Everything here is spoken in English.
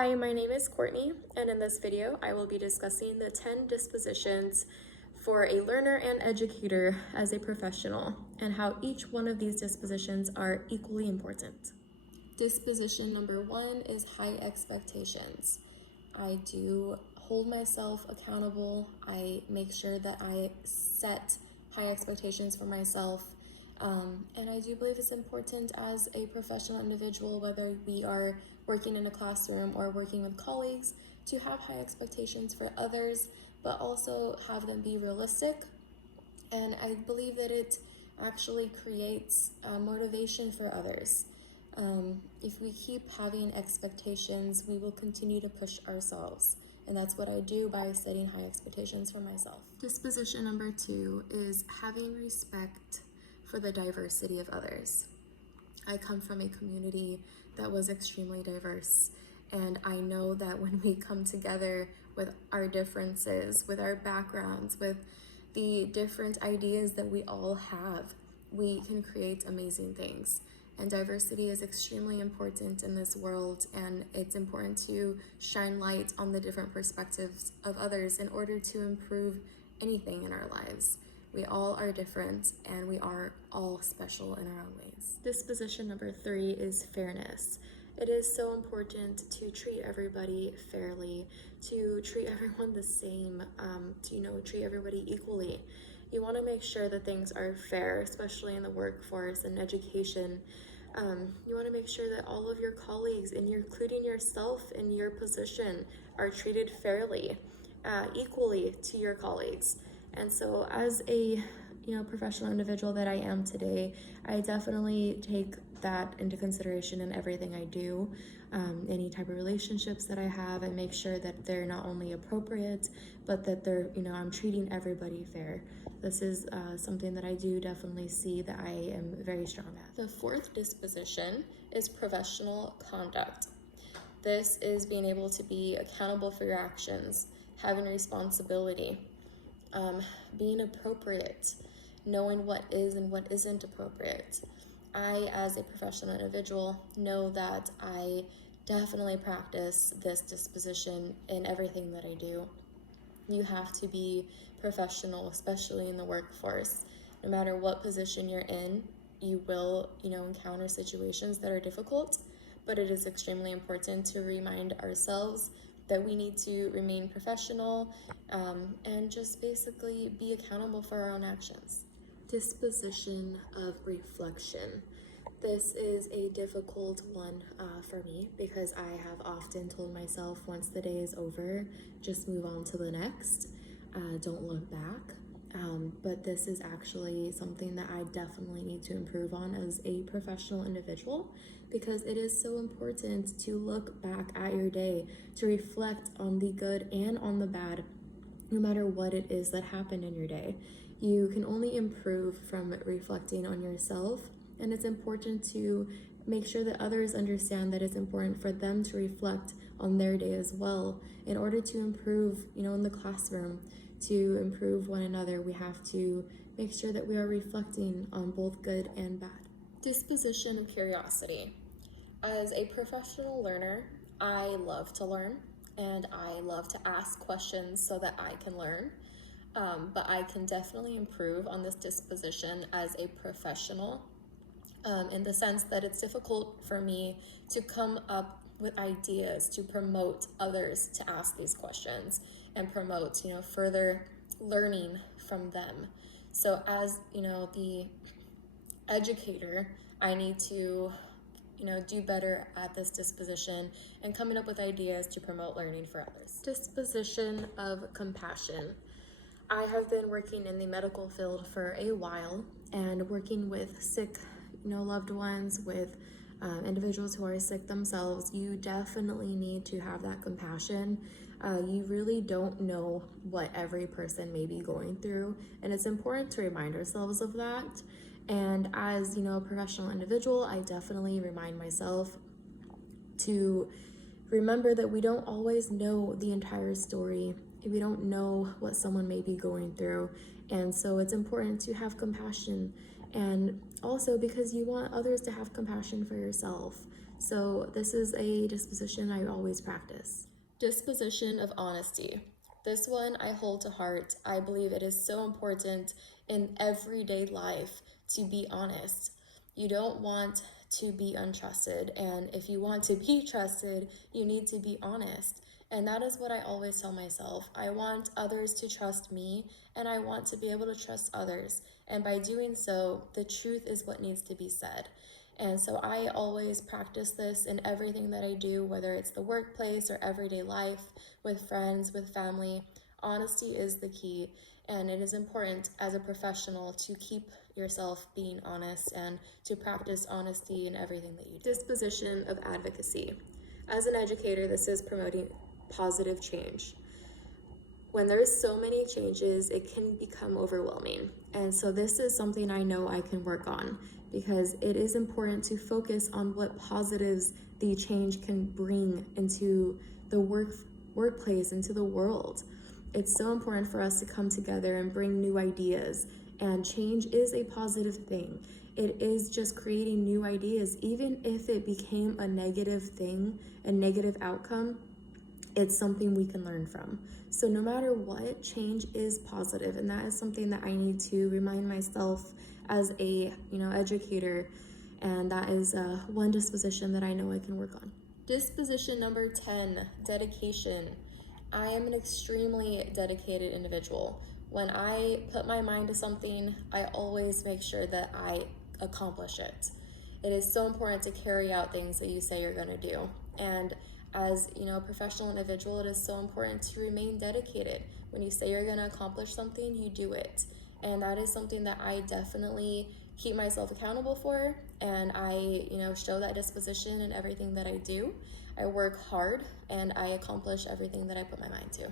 Hi, my name is Courtney, and in this video, I will be discussing the 10 dispositions for a learner and educator as a professional, and how each one of these dispositions are equally important. Disposition number 1 is high expectations. I do hold myself accountable. I make sure that I set high expectations for myself. And I do believe it's important as a professional individual, whether we are working in a classroom or working with colleagues, to have high expectations for others, but also have them be realistic. And I believe that it actually creates motivation for others. If we keep having expectations, we will continue to push ourselves. And that's what I do by setting high expectations for myself. Disposition number 2 is having respect for the diversity of others. I come from a community that was extremely diverse, and I know that when we come together with our differences, with our backgrounds, with the different ideas that we all have, we can create amazing things. And diversity is extremely important in this world, and it's important to shine light on the different perspectives of others in order to improve anything in our lives. We all are different, and we are all special in our own ways. Disposition number 3 is fairness. It is so important to treat everybody fairly, to treat everyone the same, to treat everybody equally. You want to make sure that things are fair, especially in the workforce and education. You want to make sure that all of your colleagues, and including yourself in your position, are treated fairly, equally to your colleagues. And so as a professional individual that I am today, I definitely take that into consideration in everything I do. Any type of relationships that I have, I make sure that they're not only appropriate, but that they're, I'm treating everybody fair. This is something that I do definitely see that I am very strong at. The 4th disposition is professional conduct. This is being able to be accountable for your actions, having responsibility, being appropriate, knowing what is and what isn't appropriate. I, as a professional individual, know that I definitely practice this disposition in everything that I do. You have to be professional, especially in the workforce. No matter what position you're in, you will, encounter situations that are difficult, but it is extremely important to remind ourselves that we need to remain professional and just basically be accountable for our own actions. Disposition of reflection. This is a difficult one for me, because I have often told myself, once the day is over, just move on to the next. Don't look back. But this is actually something that I definitely need to improve on as a professional individual, because it is so important to look back at your day, to reflect on the good and on the bad, no matter what it is that happened in your day. You can only improve from reflecting on yourself, and it's important to make sure that others understand that it's important for them to reflect on their day as well. In order to improve, in the classroom, to improve one another, we have to make sure that we are reflecting on both good and bad. Disposition and curiosity. As a professional learner, I love to learn, and I love to ask questions so that I can learn. But I can definitely improve on this disposition as a professional, in the sense that it's difficult for me to come up with ideas to promote others to ask these questions and promote, further learning from them. So as, the educator, I need to, do better at this disposition and coming up with ideas to promote learning for others. Disposition of compassion. I have been working in the medical field for a while, and working with sick, loved ones, with individuals who are sick themselves. You definitely need to have that compassion. You really don't know what every person may be going through, and it's important to remind ourselves of that. And as, a professional individual, I definitely remind myself to remember that we don't always know the entire story. We don't know what someone may be going through. And so it's important to have compassion and also because you want others to have compassion for yourself. So this is a disposition I always practice. Disposition of honesty. This one I hold to heart. I believe it is so important in everyday life to be honest. You don't want to be untrusted, and if you want to be trusted, you need to be honest. And that is what I always tell myself. I want others to trust me, and I want to be able to trust others. And by doing so, the truth is what needs to be said. And so I always practice this in everything that I do, whether it's the workplace or everyday life, with friends, with family. Honesty is the key, and it is important as a professional to keep yourself being honest and to practice honesty in everything that you do. Disposition of advocacy. As an educator, this is promoting positive change. When there's so many changes, it can become overwhelming. And so this is something I know I can work on, because it is important to focus on what positives the change can bring into the workplace, into the world. It's so important for us to come together and bring new ideas, and change is a positive thing. It is just creating new ideas. Even if it became a negative thing, a negative outcome, it's something we can learn from. So no matter what, change is positive, and that is something that I need to remind myself as a educator, and that is one disposition that I know I can work on. Disposition number 10, dedication. I am an extremely dedicated individual. When I put my mind to something, I always make sure that I accomplish it. It is so important to carry out things that you say you're going to do. And as a professional individual, it is so important to remain dedicated. When you say you're going to accomplish something, you do it. And that is something that I definitely keep myself accountable for, and I show that disposition in everything that I do. I work hard and I accomplish everything that I put my mind to.